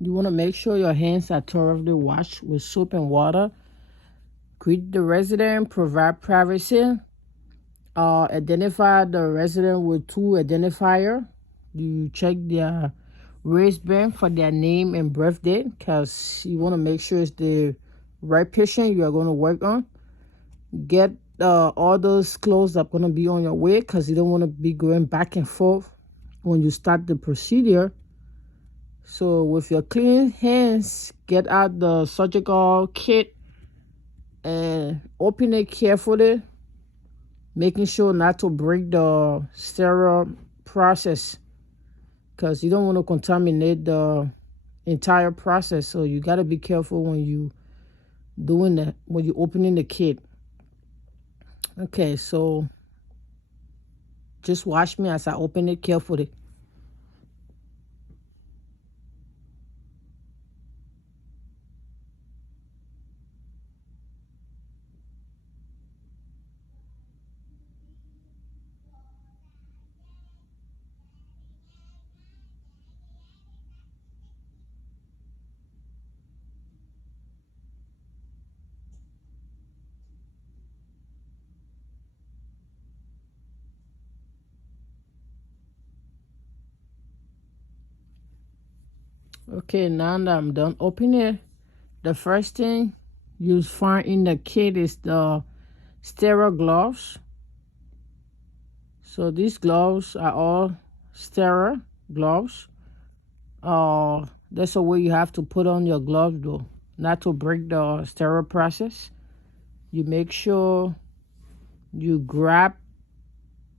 You want to make sure your hands are thoroughly washed with soap and water. Greet the resident, provide privacy. Identify the resident with 2 identifier. You check their wristband for their name and birthday because you want to make sure it's the right patient you are going to work on. Get all those clothes that are going to be on your way because you don't want to be going back and forth when you start the procedure. So with your clean hands, get out the surgical kit and open it carefully, making sure not to break the sterile process because you don't want to contaminate the entire process. So you got to be careful when you doing that, when you opening the kit. Okay, so just watch me as I open it carefully. Okay, now that I'm done opening it, the first thing you find in the kit is the sterile gloves. So these gloves are all sterile gloves. That's a way you have to put on your gloves though, not to break the sterile process. You make sure you grab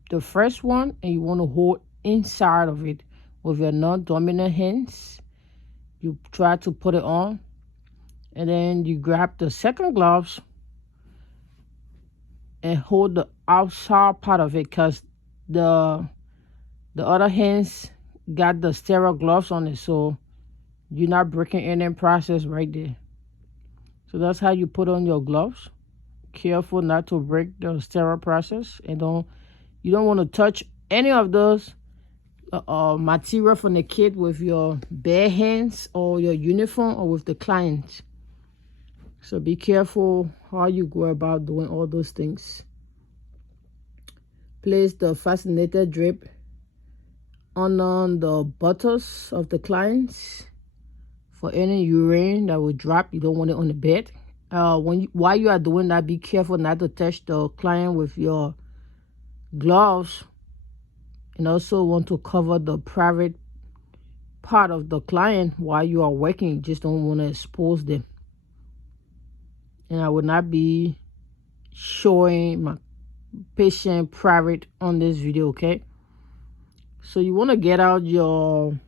the first one and you want to hold inside of it with your non-dominant hands. You try to put it on, and then you grab the second gloves and hold the outside part of it because the other hands got the sterile gloves on it, so you're not breaking any process right there. So that's how you put on your gloves. Careful not to break the sterile process, and you don't want to touch any of those material from the kit with your bare hands or your uniform or with the client. So be careful how you go about doing all those things. Place the fascinated drip on the buttocks of the clients for any urine that will drop. You don't want it on the bed. While you are doing that, be careful not to touch the client with your gloves, and also want to cover the private part of the client while you are working. You just don't want to expose them. And I will not be showing my patient private on this video, okay? So you want to get out your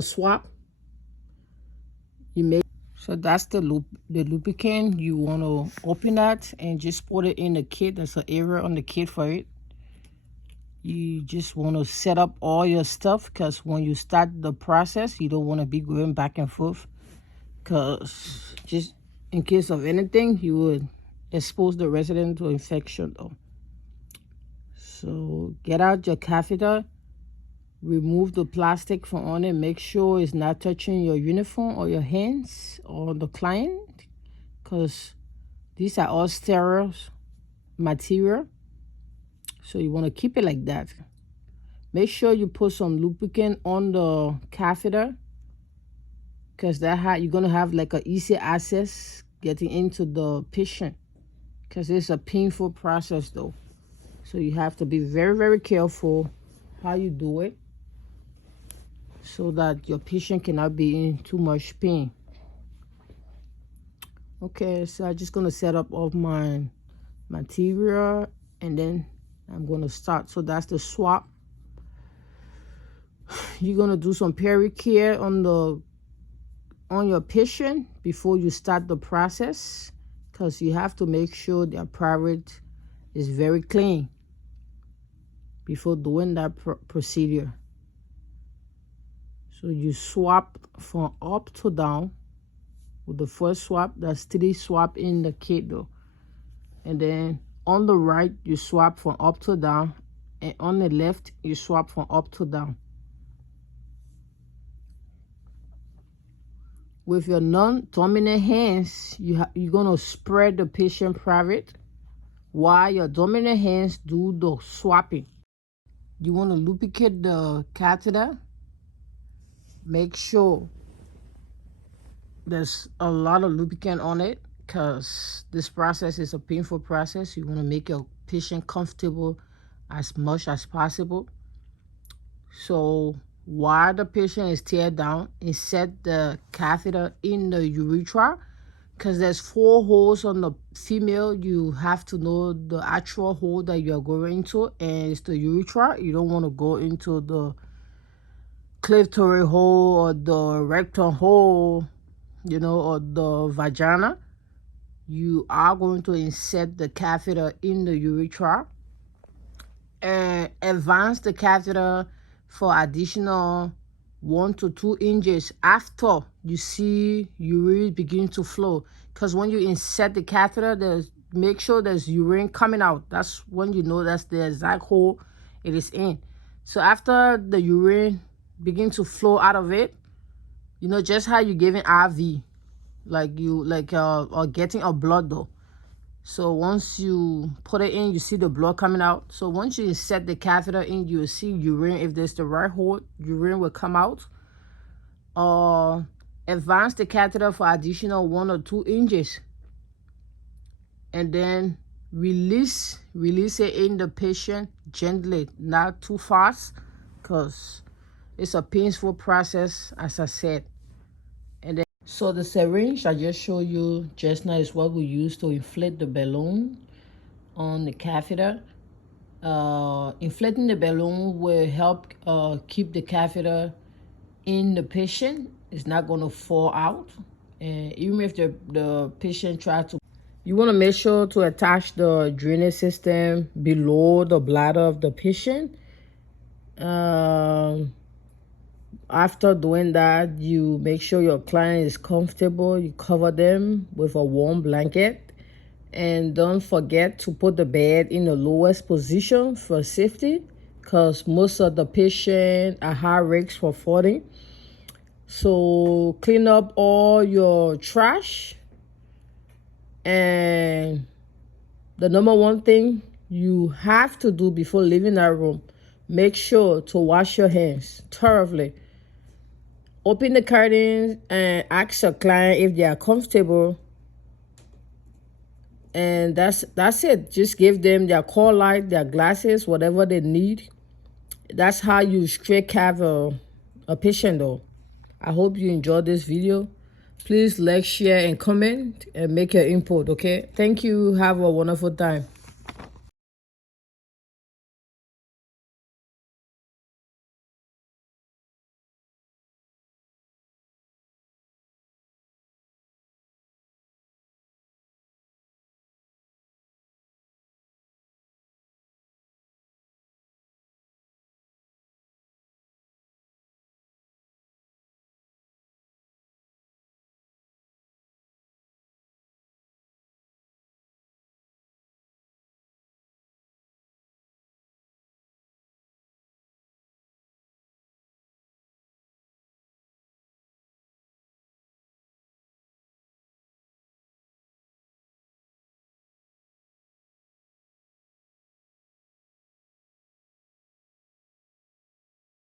swab. So that's the lubricant. You want to open that and just put it in the kit. There's an area on the kit for it. You just want to set up all your stuff because when you start the process, you don't want to be going back and forth because just in case of anything, you would expose the resident to infection though. So get out your catheter, remove the plastic from on it, make sure it's not touching your uniform or your hands or the client because these are all sterile material. So you want to keep it like that. Make sure you put some lubricant on the catheter because you're going to have like an easy access getting into the patient because it's a painful process though. So you have to be very, very careful how you do it so that your patient cannot be in too much pain. Okay, so I'm just going to set up all my material and then I'm going to start. So that's the swab. You're going to do some pericare on your patient before you start the process because you have to make sure their private is very clean before doing that procedure. So you swab from up to down with the first swab. That's 3 swab in the kit though. And then on the right, you swap from up to down. And on the left, you swap from up to down. With your non-dominant hands, you're going to spread the patient private while your dominant hands do the swapping. You want to lubricate the catheter. Make sure there's a lot of lubricant on it because this process is a painful process. You want to make your patient comfortable as much as possible. So while the patient is teared down, insert the catheter in the urethra because there's 4 holes on the female. You have to know the actual hole that you're going into, and it's the urethra. You don't want to go into the clitoris hole or the rectum hole, you know, or the vagina. You are going to insert the catheter in the urethra and advance the catheter for additional 1 to 2 inches after you see urine begin to flow. Because when you insert the catheter, make sure there's urine coming out. That's when you know that's the exact hole it is in. So after the urine begin to flow out of it, you know, just how you giving IV, or getting a blood though. So once you put it in, you see the blood coming out. So once you insert the catheter in, you will see urine. If there's the right hole, urine will come out. Advance the catheter for additional 1 or 2 inches. And then release it in the patient gently, not too fast, because it's a painful process, as I said. And then, so the syringe I just showed you just now is what we use to inflate the balloon on the catheter. Inflating the balloon will help keep the catheter in the patient. It's not going to fall out. And even if the patient tries to, you want to make sure to attach the drainage system below the bladder of the patient. After doing that, you make sure your client is comfortable. You cover them with a warm blanket. And don't forget to put the bed in the lowest position for safety, because most of the patients are high risk for falling. So clean up all your trash. And the number 1 thing you have to do before leaving that room, make sure to wash your hands thoroughly. Open the curtains and ask your client if they are comfortable. And that's it. Just give them their core light, their glasses, whatever they need. That's how you straight have a patient though. I hope you enjoyed this video. Please like, share, and comment and make your input, okay? Thank you. Have a wonderful time.